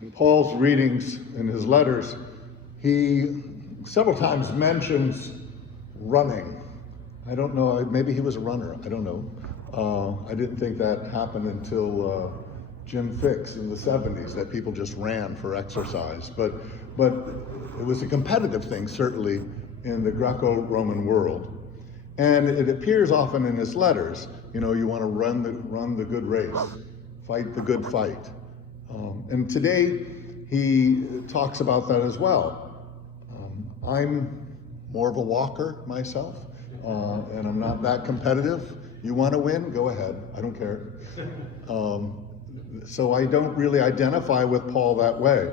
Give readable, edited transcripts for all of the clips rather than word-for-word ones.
In Paul's readings in his letters, he several times mentions running. I don't know, maybe he was a runner, I don't know. I didn't think that happened until Jim Fixx in the 70s, that people just ran for exercise. But it was a competitive thing, certainly, in the Greco-Roman world. And it appears often in his letters, you know, you want to run the good race, fight the good fight. And today, he talks about that as well. I'm more of a walker myself, and I'm not that competitive. You want to win? Go ahead. I don't care. So I don't really identify with Paul that way.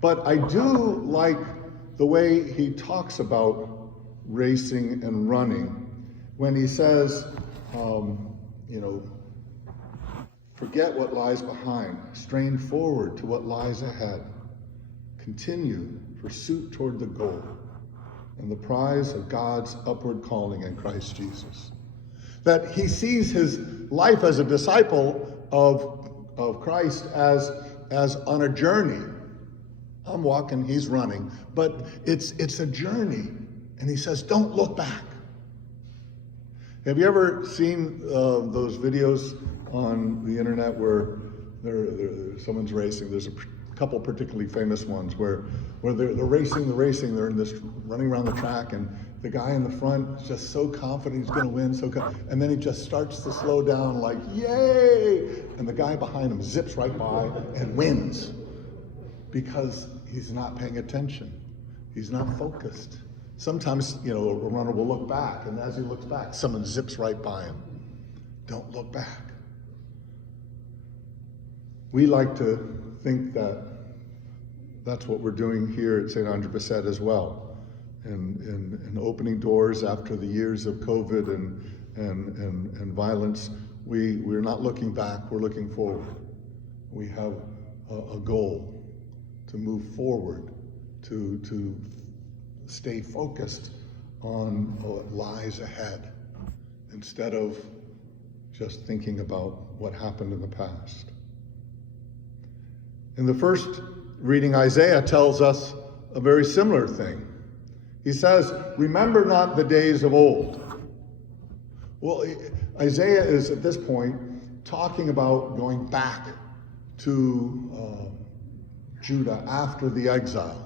But I do like the way he talks about racing and running when he says, you know, forget what lies behind, strain forward to what lies ahead. Continue pursuit toward the goal and the prize of God's upward calling in Christ Jesus. That he sees his life as a disciple of Christ as on a journey. I'm walking, he's running, but it's a journey. And he says, don't look back. Have you ever seen those videos on the internet where someone's racing? There's a couple particularly famous ones where they're racing, they're in this running around the track, and the guy in the front is just so confident he's going to win, and then he just starts to slow down like, yay! And the guy behind him zips right by and wins because he's not paying attention. He's not focused. Sometimes, you know, a runner will look back, and as he looks back, someone zips right by him. Don't look back. We like to think that that's what we're doing here at St. Andre Bessette as well, and opening doors after the years of COVID and violence. We're not looking back, we're looking forward. We have a goal to move forward, to stay focused on what lies ahead instead of just thinking about what happened in the past. In the first reading, Isaiah tells us a very similar thing. He says, remember not the days of old. Well, Isaiah is at this point talking about going back to Judah after the exile.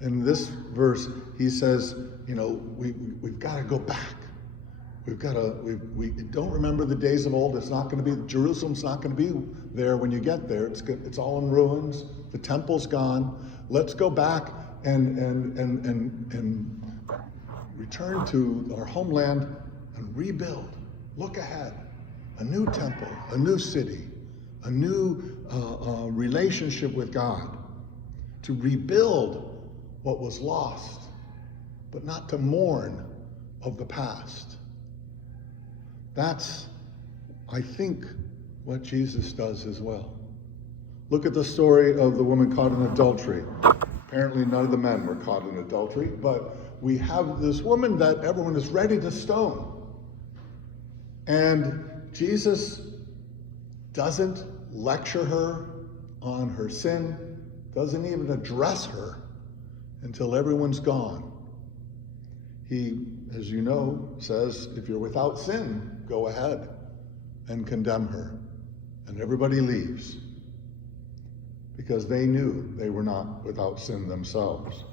In this verse, he says, you know, we've got to go back. We don't remember the days of old. It's not going to be, Jerusalem's not going to be there when you get there. It's all in ruins. The temple's gone. Let's go back and return to our homeland and rebuild. Look ahead. A new temple, a new city, a new relationship with God. To rebuild what was lost, but not to mourn of the past. That's, I think, what Jesus does as well. Look at the story of the woman caught in adultery. Apparently none of the men were caught in adultery, but we have this woman that everyone is ready to stone. And Jesus doesn't lecture her on her sin, doesn't even address her until everyone's gone. He, as you know, says, if you're without sin, go ahead and condemn her. And everybody leaves because they knew they were not without sin themselves.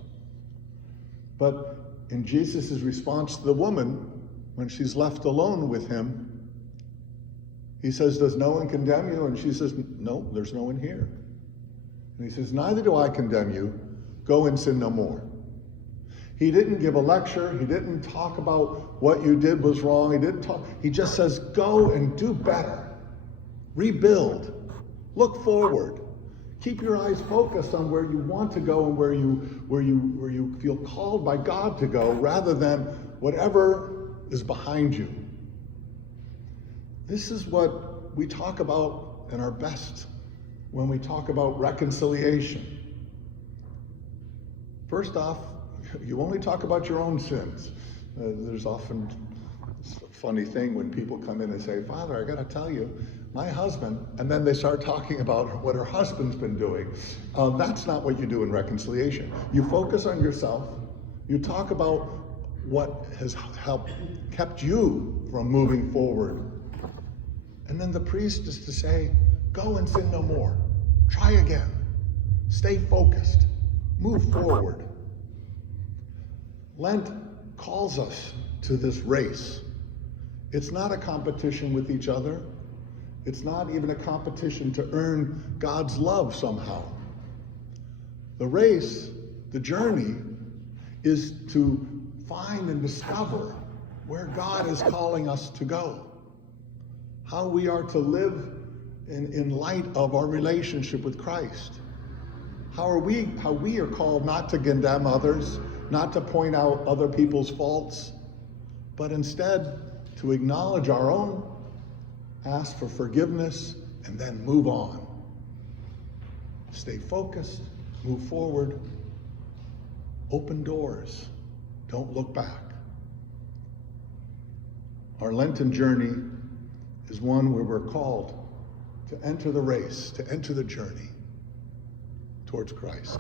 But in Jesus' response to the woman, when she's left alone with him, he says, does no one condemn you? And she says, no, there's no one here. And he says, neither do I condemn you. Go and sin no more. He didn't give a lecture. He didn't talk about what you did was wrong. He just says, go and do better. Rebuild. Look forward. Keep your eyes focused on where you want to go and where you feel called by God to go, rather than whatever is behind you. This is what we talk about in our best when we talk about reconciliation. First off, you only talk about your own sins. There's often this funny thing when people come in and say, Father, I got to tell you, my husband, and then they start talking about what her husband's been doing. That's not what you do in reconciliation. You focus on yourself. You talk about what has kept you from moving forward. And then the priest is to say, go and sin no more. Try again. Stay focused. Move forward. Lent calls us to this race. It's not a competition with each other. It's not even a competition to earn God's love somehow. The race, the journey, is to find and discover where God is calling us to go. How we are to live in light of our relationship with Christ. How we are called not to condemn others, not to point out other people's faults, but instead to acknowledge our own, ask for forgiveness, and then move on. Stay focused, move forward, open doors, don't look back. Our Lenten journey is one where we're called to enter the race, to enter the journey towards Christ.